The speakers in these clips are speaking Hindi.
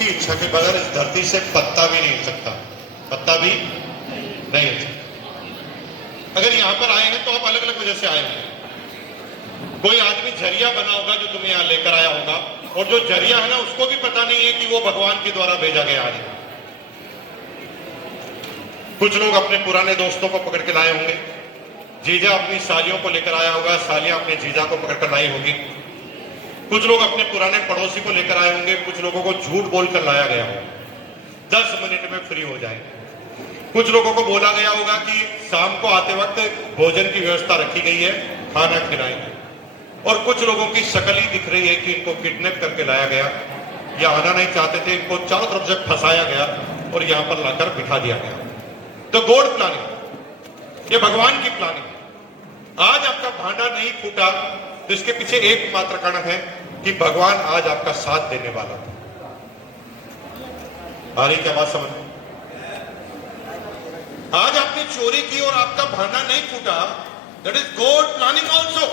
की इच्छा के बगैर इस धरती से पत्ता भी नहीं हिल सकता, पत्ता भी नहीं हिल सकता। अगर यहां पर आए हैं तो आप अलग अलग वजह से आए हैं। कोई आदमी झरिया बना होगा जो तुम्हें यहां लेकर आया होगा, और जो झरिया है ना उसको भी पता नहीं है कि वो भगवान के द्वारा भेजा गया है। कुछ लोग अपने पुराने दोस्तों को पकड़ के लाए होंगे, जीजा अपनी सालियों को लेकर आया होगा, सालियां अपने जीजा को पकड़ कर लाई होगी। कुछ लोग अपने पुराने पड़ोसी को लेकर आए होंगे, कुछ लोगों को झूठ बोलकर लाया गया होगा 10 मिनट में फ्री हो जाए। कुछ लोगों को बोला गया होगा कि शाम को आते वक्त भोजन की व्यवस्था रखी गई है, खाना खिलाएंगे। और कुछ लोगों की शक्ल ही दिख रही है कि इनको किडनैप करके लाया गया, या आना नहीं चाहते थे, इनको चारों तरफ से फंसाया गया और यहां पर लाकर बिठा दिया गया। तो गॉड प्लानिंग, ये भगवान की प्लानिंग। आज आपका भांडा नहीं फूटा तो इसके पीछे एकमात्र कारण है कि भगवान आज आपका साथ देने वाला था। आ रही क्या बात समझ में? आज आपने चोरी की और आपका भांडा नहीं फूटा, that is God planning also.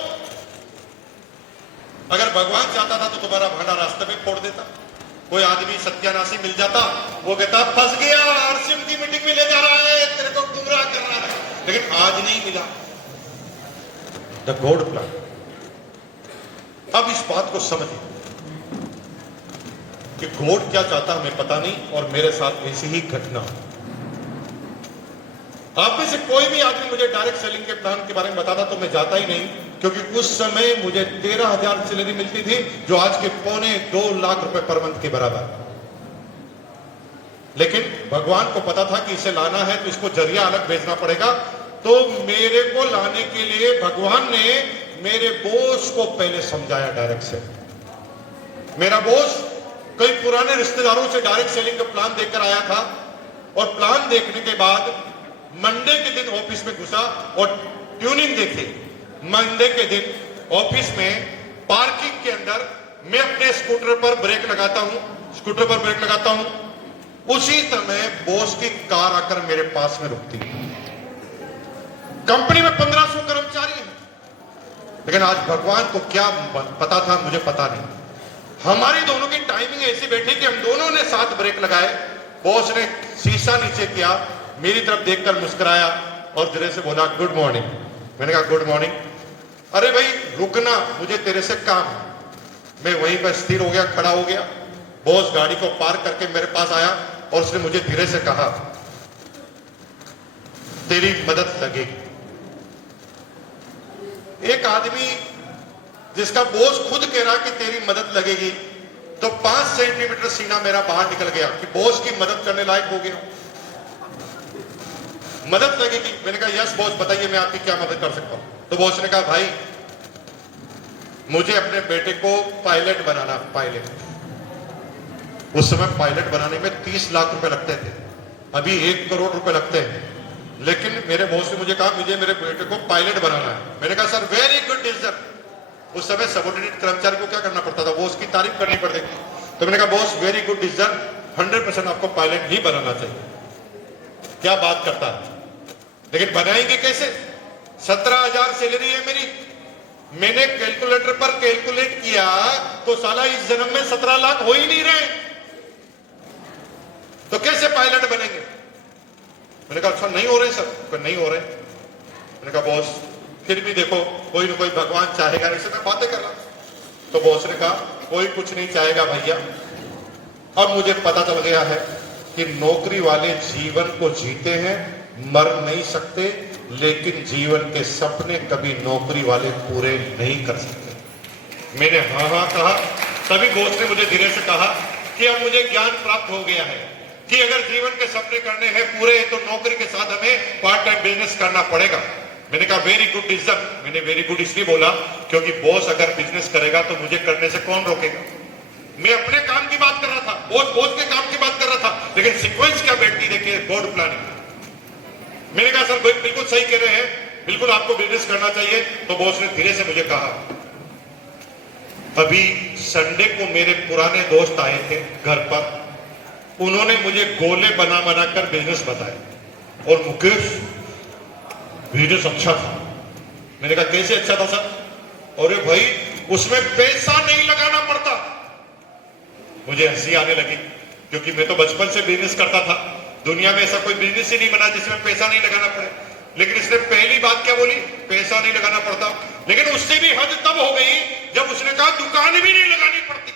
अगर भगवान चाहता था तो तुम्हारा भांडा रास्ते में फोड़ देता। कोई आदमी सत्यानाशी मिल जाता, वो कहता फंस गया, आरसीएम की मीटिंग में ले जा रहा है, तेरे को गुमराह कर रहा है। लेकिन आज नहीं मिला, द गॉड प्लान। अब इस बात को समझिए कि गॉड क्या चाहता हमें पता नहीं, और मेरे साथ ऐसी ही घटना। आप में से कोई भी आदमी मुझे डायरेक्ट सेलिंग के प्लान के बारे में बताता तो मैं जाता ही नहीं, क्योंकि उस समय मुझे 13,000 सैलरी मिलती थी, जो आज के 2.25 लाख रुपए पर मंथ के बराबर। लेकिन भगवान को पता था कि इसे लाना है तो इसको जरिया अलग भेजना पड़ेगा। तो मेरे को लाने के लिए भगवान ने मेरे बॉस को पहले समझाया डायरेक्ट से। मेरा बॉस कई पुराने रिश्तेदारों से डायरेक्ट सेलिंग का प्लान देखकर आया था, और प्लान देखने के बाद मंडे के दिन ऑफिस में घुसा और ट्यूनिंग देखी। मंडे के दिन ऑफिस में पार्किंग के अंदर मैं अपने स्कूटर पर ब्रेक लगाता हूं, उसी समय बॉस की कार आकर मेरे पास में रुकती। कंपनी में 1500 कर्मचारी हैं, लेकिन आज भगवान को क्या पता था मुझे पता नहीं। हमारी दोनों की टाइमिंग ऐसी बैठी कि हम दोनों ने साथ ब्रेक लगाए। बॉस ने शीशा नीचे किया, मेरी तरफ देखकर मुस्कुराया और धीरे से बोला गुड मॉर्निंग। मैंने कहा गुड मॉर्निंग। अरे भाई रुकना, मुझे तेरे से काम है। मैं वहीं पर स्थिर हो गया, खड़ा हो गया। बॉस गाड़ी को पार्क करके मेरे पास आया और उसने मुझे धीरे से कहा तेरी मदद लगेगी। एक आदमी जिसका बॉस खुद कह रहा कि तेरी मदद लगेगी, तो 5 सेंटीमीटर सीना मेरा बाहर निकल गया कि बॉस की मदद करने लायक हो गया। मदद लगेगी? मैंने कहा यस बॉस, बताइए मैं आपकी क्या मदद कर सकता हूं। तो बॉस ने कहा भाई मुझे अपने बेटे को पायलट बनाना। पायलट उस समय पायलट बनाने में 30 लाख रुपए लगते थे, अभी 1 करोड़ रुपए लगते हैं। लेकिन मेरे बॉस ने मुझे कहा मुझे मेरे बेटे को पायलट बनाना है। मैंने कहा सर वेरी गुड डिसीजन। उस समय सबऑर्डिनेट कर्मचारी को क्या करना पड़ता था, बॉस की तारीफ करनी पड़ती थी। तो मैंने कहा बॉस वेरी गुड डिसीजन, 100% आपको पायलट ही बनाना चाहिए। क्या बात करता है, लेकिन बनाएंगे कैसे? 17,000 सैलरी है मेरी। मैंने कैलकुलेटर पर कैलकुलेट किया तो साला इस जन्म में 17 लाख हो ही नहीं रहे, तो कैसे पायलट बनेंगे? मैंने कहा अच्छा नहीं हो रहे सर। नहीं हो रहे। मैंने कहा बॉस फिर भी देखो कोई ना कोई भगवान चाहेगा। ऐसे मैं बातें कर रहा। तो बॉस ने कहा कोई कुछ नहीं चाहेगा भैया, अब मुझे पता चल गया है कि नौकरी वाले जीवन को जीते हैं, मर नहीं सकते, लेकिन जीवन के सपने कभी नौकरी वाले पूरे नहीं कर सकते। मैंने हाँ कहा। तभी बॉस ने मुझे धीरे से कहा कि अब मुझे ज्ञान प्राप्त हो गया है कि अगर जीवन के सपने करने हैं पूरे, तो नौकरी के साथ हमें पार्ट टाइम बिजनेस करना पड़ेगा। मैंने कहा वेरी गुड डिसीजन। मैंने वेरी गुड इसलिए बोला क्योंकि बॉस अगर बिजनेस करेगा तो मुझे करने से कौन रोकेगा। मैं अपने काम की बात कर रहा था, बॉस के काम की बात कर रहा था, लेकिन सीक्वेंस क्या बैठती देखिए, गॉड प्लानिंग। मैंने कहा सर बिल्कुल सही कह रहे हैं, बिल्कुल आपको बिजनेस करना चाहिए। तो बॉस ने धीरे से मुझे कहा अभी संडे को मेरे पुराने दोस्त आए थे घर पर, उन्होंने मुझे गोले बना कर बिजनेस बताया। और मुकेश बिजनेस अच्छा था। मैंने कहा कैसे अच्छा था सर? अरे भाई उसमें पैसा नहीं लगाना पड़ता। मुझे हंसी आने लगी। क्योंकि मैं तो बचपन से बिजनेस करता था, दुनिया में ऐसा कोई बिजनेस ही नहीं बना जिसमें पैसा नहीं लगाना पड़े। लेकिन इसने पहली बात क्या बोली, पैसा नहीं लगाना पड़ता। लेकिन उससे भी हद तब हो गई जब उसने कहा दुकान भी नहीं लगानी पड़ती।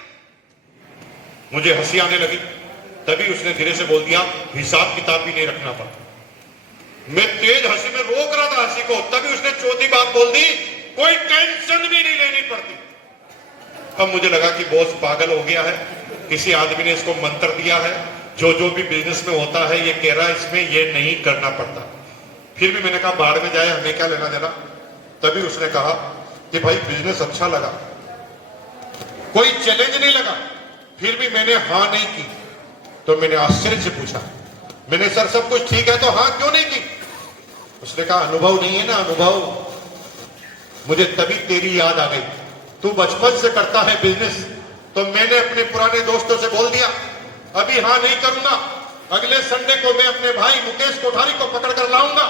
मुझे हंसी आने लगी, तभी उसने धीरे से बोल दिया हिसाब किताब भी नहीं रखना पड़ता। मैं तेज हंसी में रोक रहा था हंसी को, तभी उसने चौथी बात बोल दी कोई टेंशन भी नहीं लेनी पड़ती। अब मुझे लगा कि बॉस पागल हो गया है, किसी आदमी ने इसको मंत्र दिया है, जो जो भी बिजनेस में होता है ये कह रहा है इसमें ये नहीं करना पड़ता। फिर भी मैंने कहा बाढ़ में जाए, हमें क्या लेना देना। तभी उसने कहा कि भाई बिजनेस अच्छा लगा, कोई चैलेंज नहीं लगा, फिर भी मैंने हाँ नहीं की। तो मैंने आश्चर्य से पूछा, मैंने सर सब कुछ ठीक है तो हाँ क्यों नहीं की। उसने कहा अनुभव नहीं है ना, अनुभव। मुझे तभी तेरी याद आ गई, तू बचपन से करता है बिजनेस। तो मैंने अपने पुराने दोस्तों से बोल दिया अभी हाँ नहीं करूंगा, अगले संडे को मैं अपने भाई मुकेश कोठारी को पकड़ कर लाऊंगा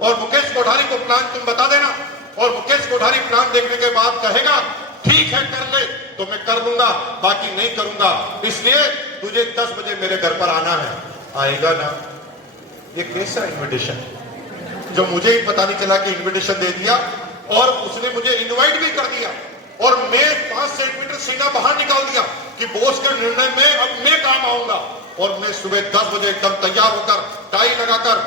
और मुकेश कोठारी को प्लान तुम बता देना, और मुकेश कोठारी प्लान देखने के बाद कहेगा ठीक है कर ले तो मैं कर लूंगा, बाकी नहीं करूंगा। इसलिए तुझे 10 बजे मेरे घर पर आना है। आएगा ना? ये कैसा इन्विटेशन, जो मुझे ही पता नहीं चला कि इन्विटेशन दे दिया और उसने मुझे इनवाइट भी कर दिया, और मैं 5 सेंटीमीटर सीना बाहर निकाल दिया कि बॉस के निर्णय में अब मैं काम आऊंगा। और मैं सुबह 10 बजे एकदम तैयार होकर, टाई लगाकर,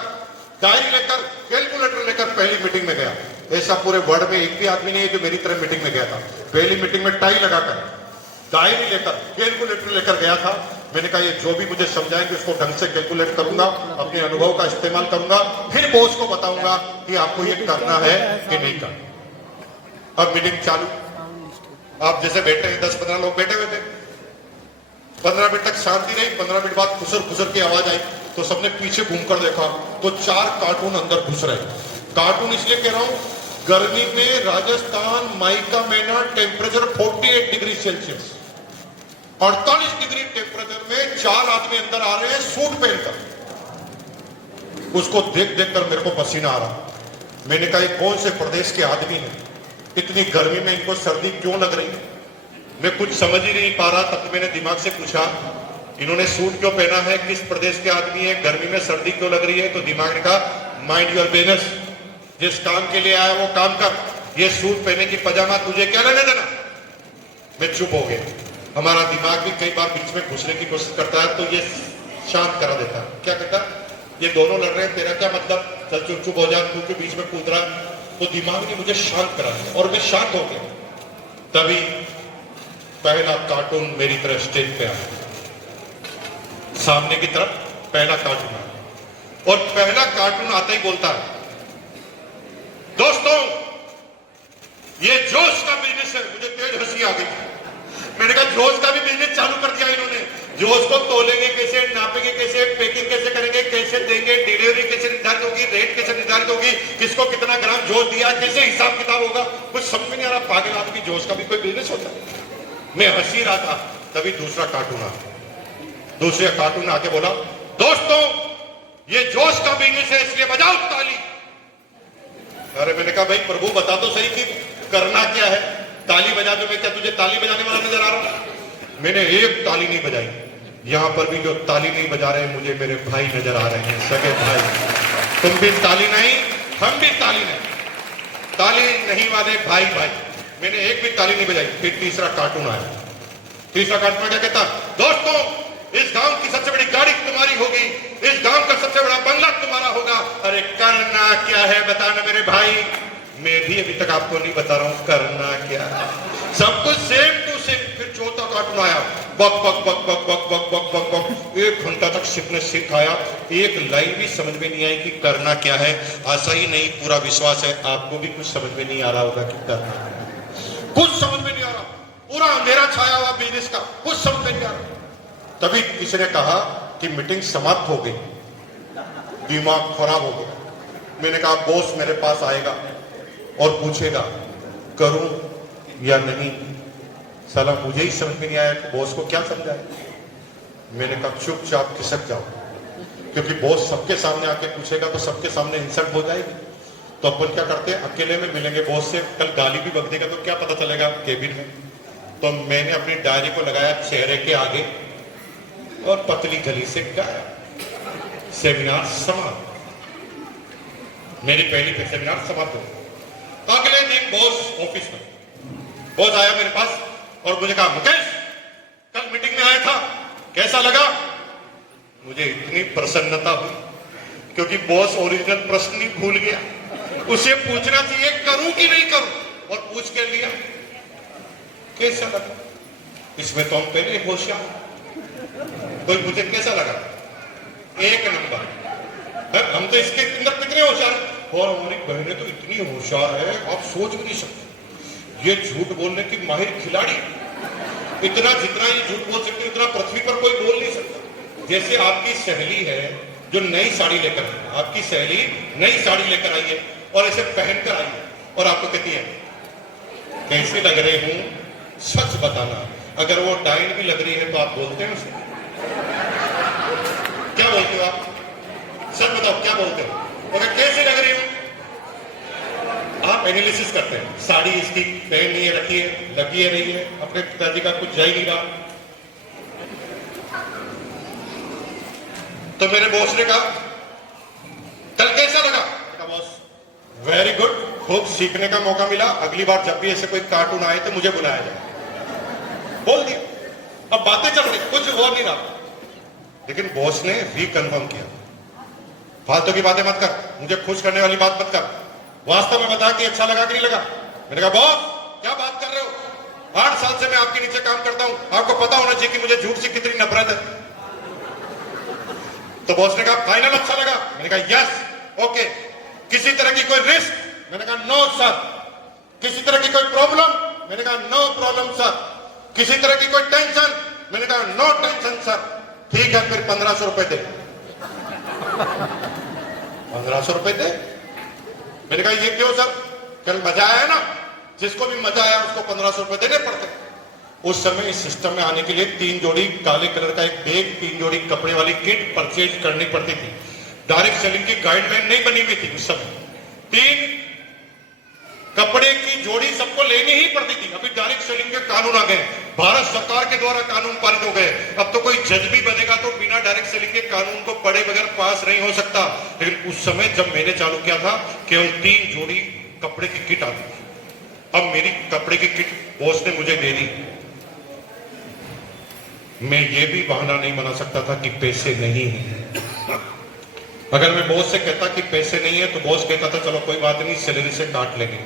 डायरी लेकर, कैलकुलेटर लेकर पहली मीटिंग में गया। ऐसा पूरे वर्ल्ड में एक भी आदमी नहीं है जो मेरी तरह मीटिंग में गया था। पहली मीटिंग में टाई लगाकर, डायरी लेकर, कैलकुलेटर लेकर गया था। मैंने कहा ये जो भी मुझे समझाएंगे उसको ढंग से कैलकुलेट करूंगा, अपने अनुभव का इस्तेमाल करूंगा, फिर बॉस को बताऊंगा कि आपको ये करना है कि नहीं करना। अब मीटिंग चालू, आप जैसे बैठे हैं 10-15 लोग बैठे हुए थे। 15 मिनट तक शांति रही, 15 मिनट बाद खुसर खुसर की आवाज आई तो सबने पीछे घूमकर देखा तो 4 कार्टून अंदर घुस रहे। कार्टून इसलिए कह रहा हूं, गर्मी में राजस्थान माइका मेना temperature 48 degree Celsius, 48 degree temperature में 4 आदमी अंदर आ रहे हैं सूट पहनकर। उसको देख देख कर मेरे को पसीना आ रहा। मैंने कहा ये कौन से प्रदेश के आदमी हैं, इतनी गर्मी में इनको सर्दी क्यों लग रही है। मैं कुछ समझ ही नहीं पा रहा। तब मैंने दिमाग से पूछा इन्होंने सूट क्यों पहना है, किस प्रदेश के आदमी है, गर्मी में सर्दी क्यों लग रही है। तो दिमाग ने कहा माइंड योर बिजनेस, जिस काम के लिए आया वो काम कर, ये सूट पहने की पजामा तुझे क्या लेने देना। मैं चुप हो गया। हमारा दिमाग भी कई बार बीच में घुसने की कोशिश करता है तो ये शांत करा देता है। क्या कहता, ये दोनों लड़ रहे हैं, तेरा क्या मतलब, चल चुप चुप हो जा, तू के बीच में कूद रहा। तो दिमाग ने मुझे शांत करा दिया और मैं शांत हो गया। तभी पहला कार्टून मेरी तरफ स्टेज पे आया, सामने की तरफ पहला कार्टून आया, और पहला कार्टून आते ही बोलता है दोस्तों ये जोश का बिजनेस है। मुझे तेज हंसी आ गई। मैंने कहा जोश का भी बिजनेस चालू कर दिया इन्होंने। जोश को तोलेंगे कैसे, नापेंगे कैसे, पैकिंग कैसे करेंगे, कैसे देंगे, डिलीवरी कैसे निर्धारित होगी, रेट कैसे निर्धारित होगी, किसको कितना ग्राम जोश दिया, कैसे हिसाब किताब होगा, कुछ समझ में नहीं आ रहा। पागल आदमी, जोश का भी कोई बिजनेस होता है। मैं हंसी रहा था, तभी दूसरा कार्टून आया। दूसरे कार्टून आके बोला दोस्तों ये जोश का बिजनेस है इसलिए बजाओ ताली। अरे मैंने कहा भाई प्रभु बता तो सही कि करना क्या है, ताली बजा दो। मैं क्या तुझे ताली बजाने वाला नजर आ रहा हूं? मैंने एक ताली नहीं बजाई। यहां पर भी जो ताली नहीं बजा रहे हैं मुझे मेरे भाई नजर आ रहे हैं, सगे भाई। तुम भी ताली नहीं, हम भी ताली नहीं, ताली नहीं वाले भाई भाई। मैंने एक भी ताली नहीं बजाई। फिर तीसरा कार्टून आया। तीसरा कार्टून क्या कहता, दोस्तों इस गांव की सबसे बड़ी गाड़ी तुम्हारी होगी, इस गांव का सबसे बड़ा बंगला तुम्हारा होगा। अरे करना क्या है बताना मेरे भाई। मैं भी अभी तक आपको नहीं बता रहा हूं करना क्या है, सब कुछ सेम टू सेम। फिर चौथा कार्टून आया, बक बक बक बक बक बक बक बक बक। 1 घंटा तक सिर्फ ने सिखाया, एक लाइन भी समझ में नहीं आई कि करना क्या है। ऐसा ही नहीं, पूरा विश्वास है आपको भी कुछ समझ में नहीं आ रहा होगा कि करना है। कुछ समझ में नहीं आ रहा, पूरा अंधेरा छाया हुआ बिजनेस का, कुछ समझ में नहीं आ रहा। तभी किसी ने कहा कि मीटिंग समाप्त हो गई, दिमाग खराब हो गया। मैंने कहा बॉस मेरे पास आएगा और पूछेगा करूं या नहीं। साला मुझे ही समझ में नहीं आया कि बॉस को क्या समझाए। मैंने कहा चुपचाप खिसक जाओ, क्योंकि बॉस सबके सामने आके पूछेगा तो सबके सामने इंसल्ट हो जाएगी। तो अपन क्या करते हैं, अकेले में मिलेंगे बॉस से, कल गाली भी बक देगा तो क्या पता चलेगा केबिन में। तो मैंने अपनी डायरी को लगाया चेहरे के आगे और पतली गली से गाया। सेमिनार समाप्त। मेरी पहली सेमिनार समाप्त हो। अगले दिन बॉस ऑफिस में, बॉस आया मेरे पास और मुझे कहा, मुकेश कल मीटिंग में आया था, कैसा लगा? मुझे इतनी प्रसन्नता हुई क्योंकि बॉस ओरिजिनल प्रश्न ही भूल गया। उसे पूछना चाहिए करूं कि नहीं करूं, और पूछ के लिया। कैसा लगा? इसमें तो हम पहले होशियार। कोई पूछे कैसा लगा? एक नंबर। हम तो इसके अंदर कितने होशियार हैं, और हमारी बहनें तो इतनी होशियार है आप सोच भी नहीं सकते। ये झूठ बोलने की माहिर खिलाड़ी, इतना जितना ये झूठ बोल सकते उतना पृथ्वी पर कोई बोल नहीं सकता। जैसे आपकी सहेली है जो नई साड़ी लेकर आई, आपकी सहेली नई साड़ी लेकर आई है और इसे पहनकर आई है और आपको कहती है कैसे लग रहे हूं, सच बताना। अगर वो डाइन भी लग रही है तो आप बोलते हैं उसे? क्या बोलते हो आप? सच बताओ क्या बोलते हो? अगर कैसे लग रही हो आप एनालिसिस करते हैं। साड़ी इसकी पहन नहीं है, रखी है, लगी है, नहीं है, अपने पिताजी का कुछ जा ही नहीं रहा। तो मेरे बॉस ने कहा कल कैसा लगा? बॉस वेरी गुड, खूब सीखने का मौका मिला, अगली बार जब भी ऐसे कोई कार्टून आए तो मुझे बुलाया जाए। बोल दिया। अब बातें चल रही, कुछ हो नहीं रहा, लेकिन बॉस ने रिकन्फर्म किया, फालतू की बातें मत कर, मुझे खुश करने वाली बात मत कर, वास्तव में बता कि अच्छा लगा कि नहीं लगा। मैंने कहा बॉस क्या बात कर रहे हो, 8 साल से मैं आपके नीचे काम करता हूं, आपको पता होना चाहिए कि मुझे झूठ से कितनी नफरत है। तो बॉस ने कहा फाइनल अच्छा लगा? मैंने कहा यस, ओके। किसी तरह की कोई रिस्क? मैंने कहा नो सर। किसी तरह की कोई प्रॉब्लम? मैंने कहा नो प्रॉब्लम सर। किसी तरह की कोई टेंशन? मैंने कहा नो टेंशन सर। ठीक है फिर 1500 रुपए दे। 1500 रुपए दे? मैंने कहा ये क्यों सर? कल मजा आया ना, जिसको भी मजा आया उसको 1500 रुपए देने पड़ते। उस समय इस सिस्टम में आने के लिए 3 जोड़ी काले कलर का एक बैग, 3 जोड़ी कपड़े वाली किट परचेज करनी पड़ती थी। डायरेक्ट सेलिंग की गाइडलाइन नहीं बनी हुई थी उस समय। 3 कपड़े की जोड़ी सबको लेनी ही पड़ती थी। अभी डायरेक्ट सेलिंग के कानून आ गए, भारत सरकार के द्वारा कानून पारित हो गए। अब तो कोई जज भी बनेगा तो बिना डायरेक्ट सेलिंग के कानून को पढ़े बगैर पास नहीं हो सकता। लेकिन उस समय जब मैंने चालू किया था केवल 3 जोड़ी कपड़े की किट आती थी। अब मेरी कपड़े की किट बॉस ने मुझे दे दी। मैं ये भी बहाना नहीं बना सकता था कि पैसे नहीं है। अगर मैं बॉस से कहता कि पैसे नहीं है तो बॉस कहता था चलो कोई बात नहीं, सैलरी से काट लेंगे।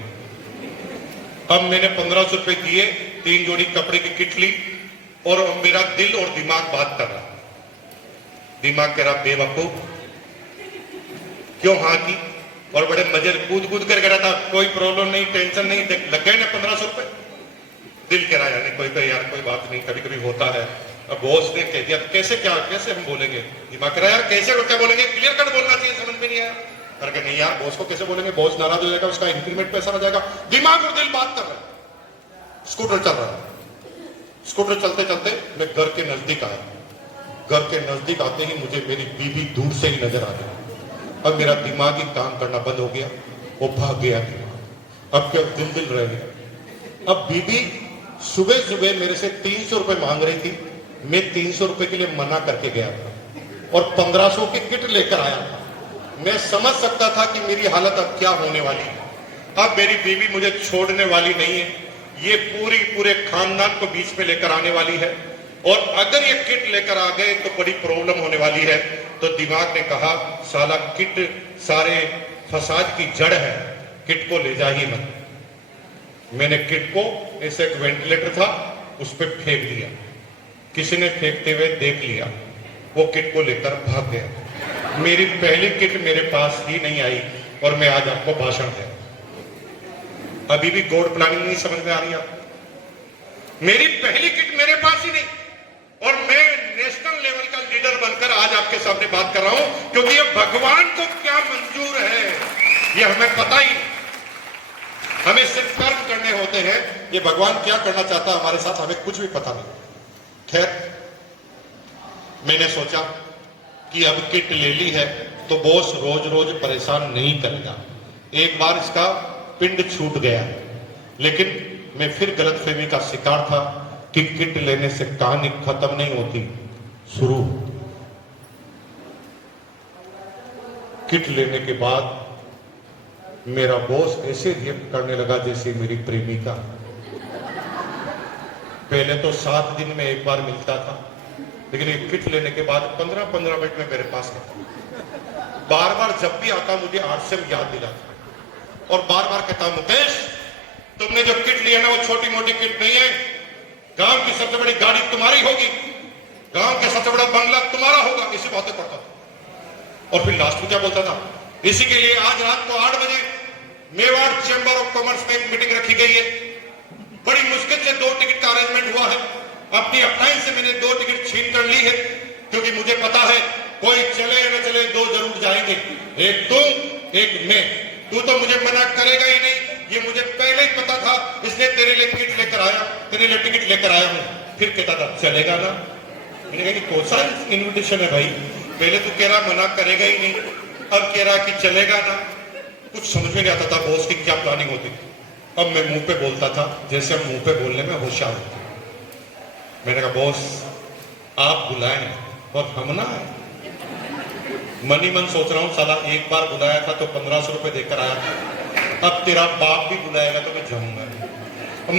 अब मैंने 1500 रुपए दिए, 3 जोड़ी कपड़े की किट ली, और मेरा दिल और दिमाग बात कर रहा। दिमाग कह रहा बेवकूफ क्यों हाँ की, और बड़े मजे कूद कूद कर रहा था, कोई प्रॉब्लम नहीं, टेंशन नहीं, लग गए ना 1500 रुपए। दिल कह रहा यार कोई यार कोई बात नहीं, कभी कभी होता है। अब बॉस ने कह दिया कैसे क्या, कैसे हम बोलेंगे? दिमाग कह रहा यार कैसे क्या बोलेंगे, क्लियर कट बोलना चाहिए, समझ में नहीं आया। करके नहीं यार बॉस को कैसे बोलेंगे, बॉस नाराज हो जाएगा, उसका इंक्रीमेंट पैसा हो जाएगा। दिमाग और दिल बात कर रहे हैं। स्कूटर चल रहा है, स्कूटर चलते चलते मैं घर के नजदीक आया। घर के नजदीक आते ही मुझे मेरी बीबी दूर से ही नजर आ गई। अब मेरा दिमाग ही काम करना बंद हो गया, वो भाग गया दिमाग। अब क्या दिल रह गया। अब बीबी सुबह सुबह मेरे से 300 रुपए मांग रही थी। मैं 300 रुपए के लिए मना करके गया था और 1500 की किट लेकर आया था। मैं समझ सकता था कि मेरी हालत अब क्या होने वाली है। अब मेरी बीवी मुझे छोड़ने वाली नहीं है, ये पूरे खानदान को बीच में लेकर आने वाली है, और अगर ये किट लेकर आ गए तो बड़ी प्रॉब्लम होने वाली है। तो दिमाग ने कहा साला किट सारे फसाद की जड़ है, किट को ले जा ही मत। मैंने किट को, ऐसे एक वेंटिलेटर था उस पर फेंक दिया। किसी ने फेंकते हुए देख लिया, वो किट को लेकर भाग गया। मेरी पहली किट मेरे पास ही नहीं आई और मैं आज आपको भाषण दे। अभी भी गोड प्लानिंग नहीं समझ में आ रही आपको? मेरी पहली किट मेरे पास ही नहीं, और मैं नेशनल लेवल का लीडर बनकर आज आपके सामने बात कर रहा हूं, क्योंकि ये भगवान को क्या मंजूर है ये हमें पता ही नहीं। हमें सिर्फ कर्म करने होते हैं, ये भगवान क्या करना चाहता है हमारे साथ हमें कुछ भी पता नहीं। खैर मैंने सोचा कि अब किट ले ली है तो बॉस रोज रोज परेशान नहीं करेगा। एक बार इसका पिंड छूट गया, लेकिन मैं फिर गलतफहमी का शिकार था कि किट लेने से कहानी खत्म नहीं होती। शुरू। किट लेने के बाद मेरा बॉस ऐसे रिएक्ट करने लगा जैसे मेरी प्रेमिका। पहले तो 7 दिन में एक बार मिलता था, लेकिन एक किट लेने के बाद 15-15 मिनट में मेरे पास आता। बार बार जब भी आता मुझे आरसीएम याद दिलाता और बार बार कहता, मुकेश तुमने जो किट लिया ना वो छोटी मोटी किट नहीं है, गांव की सबसे बड़ी गाड़ी तुम्हारी होगी, गांव का सबसे बड़ा बंगला तुम्हारा होगा, इसी बातें करता था। और फिर लास्ट में क्या बोलता था, इसी के लिए आज रात को 8 बजे मेवाड़ चैंबर ऑफ कॉमर्स में एक मीटिंग रखी गई है। बड़ी मुश्किल से 2 टिकट का अरेंजमेंट हुआ है। अपनी अपनाइन से मैंने 2 टिकट छीन कर ली है, क्योंकि मुझे पता है कोई चले या न चले 2 जरूर जाएंगे, एक तुम एक मैं। तू तो मुझे मना करेगा ही नहीं, ये मुझे पहले ही पता था, इसलिए तेरे लिए टिकट लेकर आया, तेरे लिए टिकट लेकर आया हूं। फिर कहता था चलेगा ना, मैंने कहा कि कौन सा इन्विटेशन है भाई, पहले तू कह रहा मना करेगा ही नहीं, अब कह रहा कि चलेगा ना। कुछ समझ में नहीं आता था बॉस की क्या प्लानिंग होती थी। अब मैं मुंह पे बोलता था जैसे हम मुंह पे बोलने में होशियार होते। मैंने कहा बॉस आप बुलाएं और हम ना आए। मन ही मन सोच रहा हूं साला एक बार बुलाया था तो 1500 रुपए देकर आया था, अब तेरा बाप भी बुलाएगा तो मैं जाऊंगा।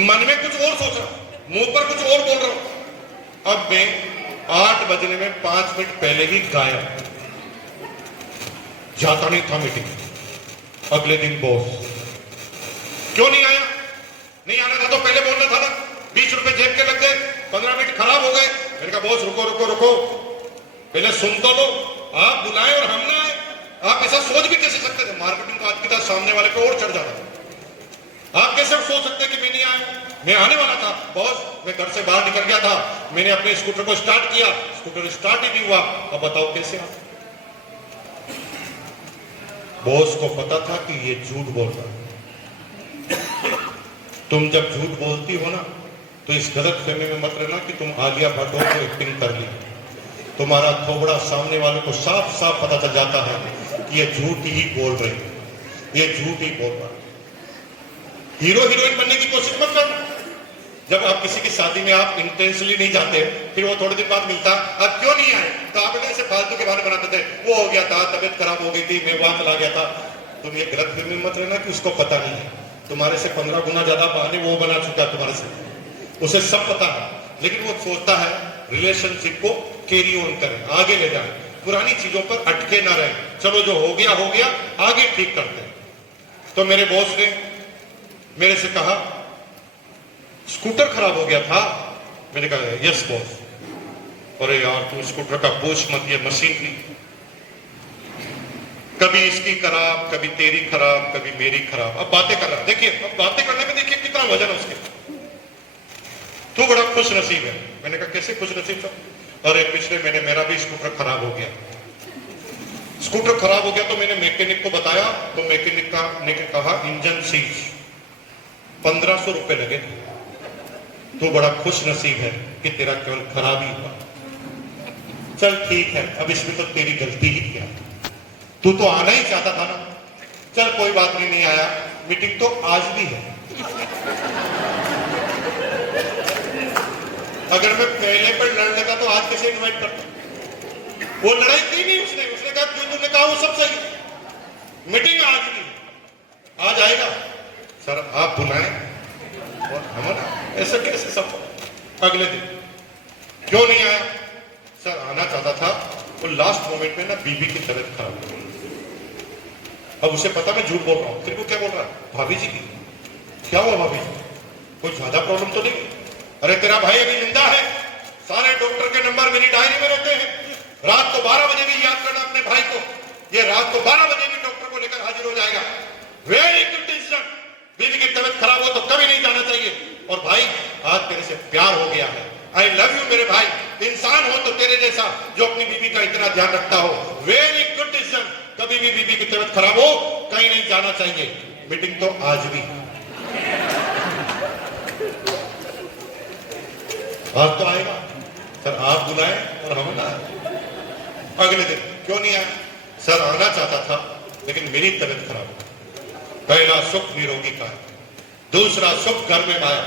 मन में कुछ और सोच रहा हूं, मुंह पर कुछ और बोल रहा हूं। अब मैं 8 बजने में 5 मिनट पहले ही गायब, जाता नहीं था मीटिंग। अगले दिन बॉस क्यों नहीं आया, नहीं आना था तो पहले बोलना था ना, 20 रुपए जेब के लग गए, 15 मिनट खराब हो गए। मैंने कहा बॉस रुको रुको रुको, पहले सुन तो लो, आप बुलाए और हम ना आए, आप ऐसा सोच भी कैसे सकते थे। मार्केटिंग का आदमी था, सामने वाले पे और चढ़ जाता। आप कैसे सोच सकते कि मैं नहीं आया, मैं आने वाला था। बॉस मैं घर से बाहर निकल गया था, मैंने अपने स्कूटर को स्टार्ट किया, स्कूटर स्टार्ट ही नहीं हुआ, अब बताओ कैसे आ। बॉस को पता था कि ये झूठ बोल रहा है। तुम जब झूठ बोलती हो ना तो इस गलत फहमी में मत रहना कि तुम आलिया भट्ट हो तो एक्टिंग कर ली। तुम्हारा थोबड़ा सामने वाले को साफ साफ पता चल जाता है कि ये झूठ ही बोल रही है, ये झूठ ही बोल रहा है। हीरो हीरोइन बनने की कोशिश मत करना। जब आप किसी की शादी में आप इंटेंशनली नहीं जाते, फिर वो थोड़े दिन बाद मिलता, आप क्यों नहीं आए, तो आप ऐसे फालतू के बारे बनाते थे, वो हो गया था, तबियत खराब हो गई थी, मैं वहां चला गया था। तुम ये गलत फहमी मत रहना कि उसको पता नहीं है। तुम्हारे से 15 गुना ज्यादा बहाने वो बना चुका है तुम्हारे से, उसे सब पता है, लेकिन वो सोचता है रिलेशनशिप को कैरी ऑन करें, आगे ले जाए, पुरानी चीजों पर अटके ना रहे। चलो जो हो गया आगे ठीक करते हैं। तो मेरे बॉस ने मेरे से कहा स्कूटर खराब हो गया था। मैंने कहा यस बॉस। अरे यार तू स्कूटर का बोझ मत, ये मशीन थी, कभी इसकी खराब, कभी तेरी खराब, कभी मेरी खराब। अब बातें कर रहा, देखिए अब बातें करने में देखिए कितना वजन है उसके। तू बड़ा खुश नसीब है। मैंने कहा कैसे खुश नसीब था? अरे पिछले महीने मेरा भी स्कूटर खराब हो गया। स्कूटर खराब हो गया तो मैंने मैकेनिक को बताया, तो मैकेनिक ने कहा इंजन सीज, 1500 रुपए लगे। तू बड़ा खुश नसीब है कि तेरा केवल खराब ही हुआ। चल ठीक है, अब इसमें तो तेरी गलती ही क्या, तू तो आना ही चाहता था ना। चल कोई बात नहीं, नहीं आया, मीटिंग तो आज भी है। अगर मैं पहले पर लड़ लेता तो आज कैसे इन्वाइट करता? वो लड़ाई की नहीं उसने कहा जो तुमने कहा वो सब सही, मीटिंग आज भी, आज आएगा सर, आप बुलाएं और हमारा ऐसा कैसे सब। अगले दिन क्यों नहीं आया? सर आना चाहता था, तो लास्ट मोमेंट में ना बीबी की तबीयत खराब हो गई। अब उसे पता मैं झूठ बोल रहा हूँ, फिर वो क्या बोल रहा है, भाभी जी की क्या हुआ, भाभी जी कोई ज्यादा प्रॉब्लम तो नहीं? अरे तेरा भाई अभी जिंदा है, सारे डॉक्टर के नंबर मेरी डायरी में रहते हैं, रात को 12 बजे भी याद करना अपने भाई को, ये रात को 12 बजे भी डॉक्टर को लेकर हाजिर हो जाएगा। वेरी गुड डिसीजन, बीवी की तबीयत खराब हो तो कभी नहीं जाना चाहिए। और भाई आज तेरे से प्यार हो गया है, आई लव यू मेरे भाई, इंसान हो तो तेरे जैसा जो अपनी बीवी का इतना ध्यान रखता हो। वेरी गुड डिसीजन, कभी भी बीवी की तबीयत खराब हो कहीं नहीं जाना चाहिए। मीटिंग तो आज भी, आज तो आएगा सर, आप बुलाए और हम ना आए। अगले दिन क्यों नहीं आया? सर आना चाहता था लेकिन मेरी तबीयत खराब हो। पहला सुख निरोगी का, दूसरा सुख घर में आया।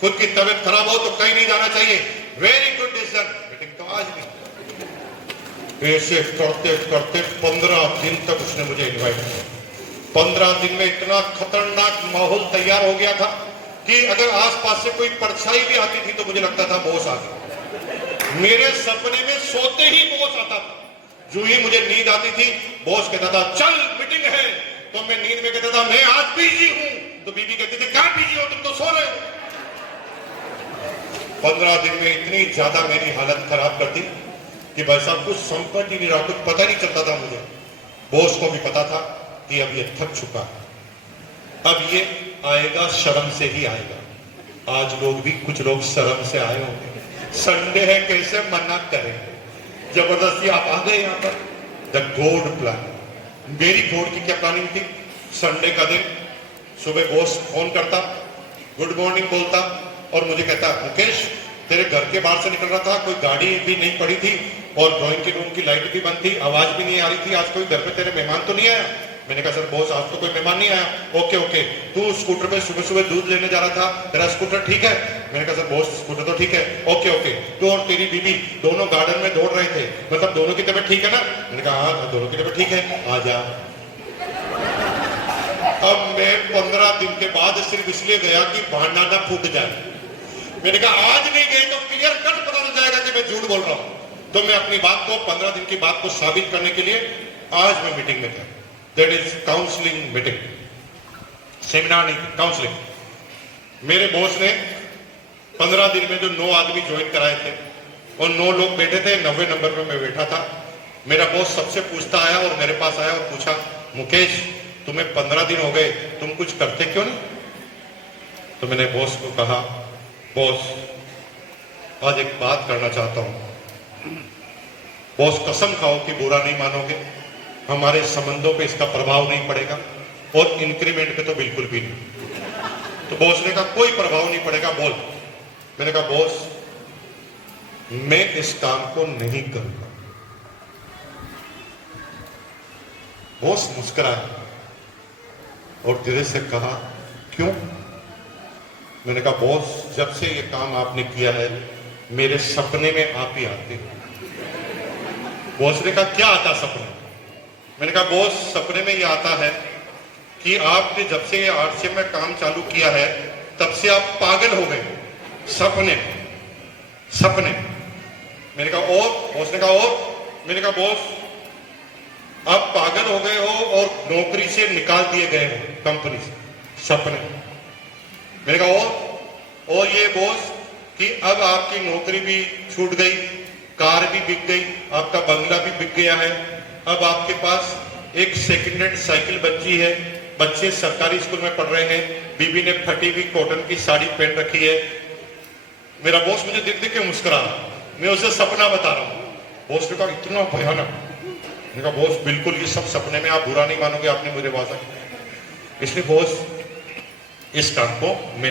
खुद की तबीयत खराब हो तो कहीं नहीं जाना चाहिए। वेरी गुड डिसीजन, मीटिंग तो आज भी। ऐसे करते करते 15 दिन तक उसने मुझे इनवाइट किया। 15 दिन में इतना खतरनाक माहौल तैयार हो गया था कि अगर आसपास से कोई परछाई भी आती थी तो मुझे लगता था बॉस आ गया। मेरे सपने में सोते ही बॉस आता था। जो ही मुझे नींद आती थी, बॉस कहता था चल मीटिंग है, तो मैं नींद में कहता था मैं आज बिजी हूं, तो बीबी कहती थी क्या बिजी हो, तुम तो सो रहे हो। 15 दिन में इतनी ज्यादा मेरी हालत खराब कर दी कि भाई साहब कुछ समझ ही नहीं रहा, कुछ पता नहीं चलता था मुझे। बॉस को भी पता था कि अब ये थक चुका है, अब ये आएगा शर्म से ही आएगा। आज लोग भी कुछ लोग शर्म से आए होंगे, संडे है कैसे मना करेंगे, जबरदस्ती आप आ गए यहाँ पर। The God plan. मेरी गॉड की क्या प्लानिंग थी? संडे का दिन सुबह बॉस फोन करता, गुड मॉर्निंग बोलता और मुझे कहता मुकेश तेरे घर के बाहर से निकल रहा था, कोई गाड़ी भी नहीं पड़ी थी और ड्राइंग के रूम की लाइट भी बंद थी, आवाज भी नहीं आ रही थी, आज कोई घर पे तेरे मेहमान तो नहीं आया? मैंने कहा सर बॉस आज तो कोई मेहमान नहीं आया। ओके ओके, तू स्कूटर पे सुबह सुबह दूध लेने जा रहा था, तेरा स्कूटर ठीक है? मैंने कहा सर बॉस स्कूटर तो ठीक है। ओके ओके, तू और तेरी बीबी दोनों गार्डन में दौड़ रहे थे, मतलब दोनों की तबीयत ठीक है ना? मैंने कहा हाँ दोनों की तबीयत ठीक है, आ जा। अब मैं 15 दिन के बाद सिर्फ इसलिए गया कि भांडा ना फूट जाए। मैंने कहा आज नहीं गए तो क्लियर कट पता चल जाएगा कि मैं झूठ बोल रहा हूं। तो मैं अपनी बात को 15 दिन की बात को साबित करने के लिए आज मैं मीटिंग में था। That is counselling meeting, seminar नहीं, काउंसलिंग। मेरे बॉस ने 15 दिन में जो 9 आदमी ज्वाइन कराए थे और 9 लोग बैठे थे, 90 नंबर पे मैं बैठा था। मेरा बॉस सबसे पूछता आया और मेरे पास आया और पूछा मुकेश तुम्हें 15 दिन हो गए, तुम कुछ करते क्यों नहीं? तो मैंने बॉस को कहा बॉस आज एक बात करना चाहता हूं। बॉस कसम खाओ कि बुरा नहीं मानोगे, हमारे संबंधों पे इसका प्रभाव नहीं पड़ेगा और इंक्रीमेंट पे तो बिल्कुल भी नहीं। तो बॉस ने कहा कोई प्रभाव नहीं पड़ेगा, बोल। मैंने कहा बॉस मैं इस काम को नहीं करूंगा। बॉस मुस्कुराया और धीरे से कहा क्यों? मैंने कहा बॉस जब से ये काम आपने किया है मेरे सपने में आप ही आते हो। बॉस ने कहा क्या आता सपने? मैंने कहा बॉस सपने में ये आता है कि आपने जब से ये आरसीएम में काम चालू किया है तब से आप पागल हो गए सपने सपने। मैंने कहा और? बॉस ने कहा और? मैंने कहा बॉस आप पागल हो गए हो और नौकरी से निकाल दिए गए हो कंपनी से, सपने। मैंने कहा और ये बॉस कि अब आपकी नौकरी भी छूट गई, कार भी बिक गई, आपका बंगला भी बिक गया है, अब आपके पास एक सेकेंड हैंड साइकिल बची है, बच्चे सरकारी स्कूल में पढ़ रहे हैं, बीबी ने फटी हुई कॉटन की साड़ी पहन रखी है। मेरा बॉस मुझे देख देख के मुस्कुरा, मैं उसे सपना बता रहा हूँ। बॉस ने कहा इतना भयानक? मैंने कहा बॉस बिल्कुल ये सब सपने में, आप बुरा नहीं मानोगे, आपने मुझे वादा। इसलिए बॉस इस काम को मैं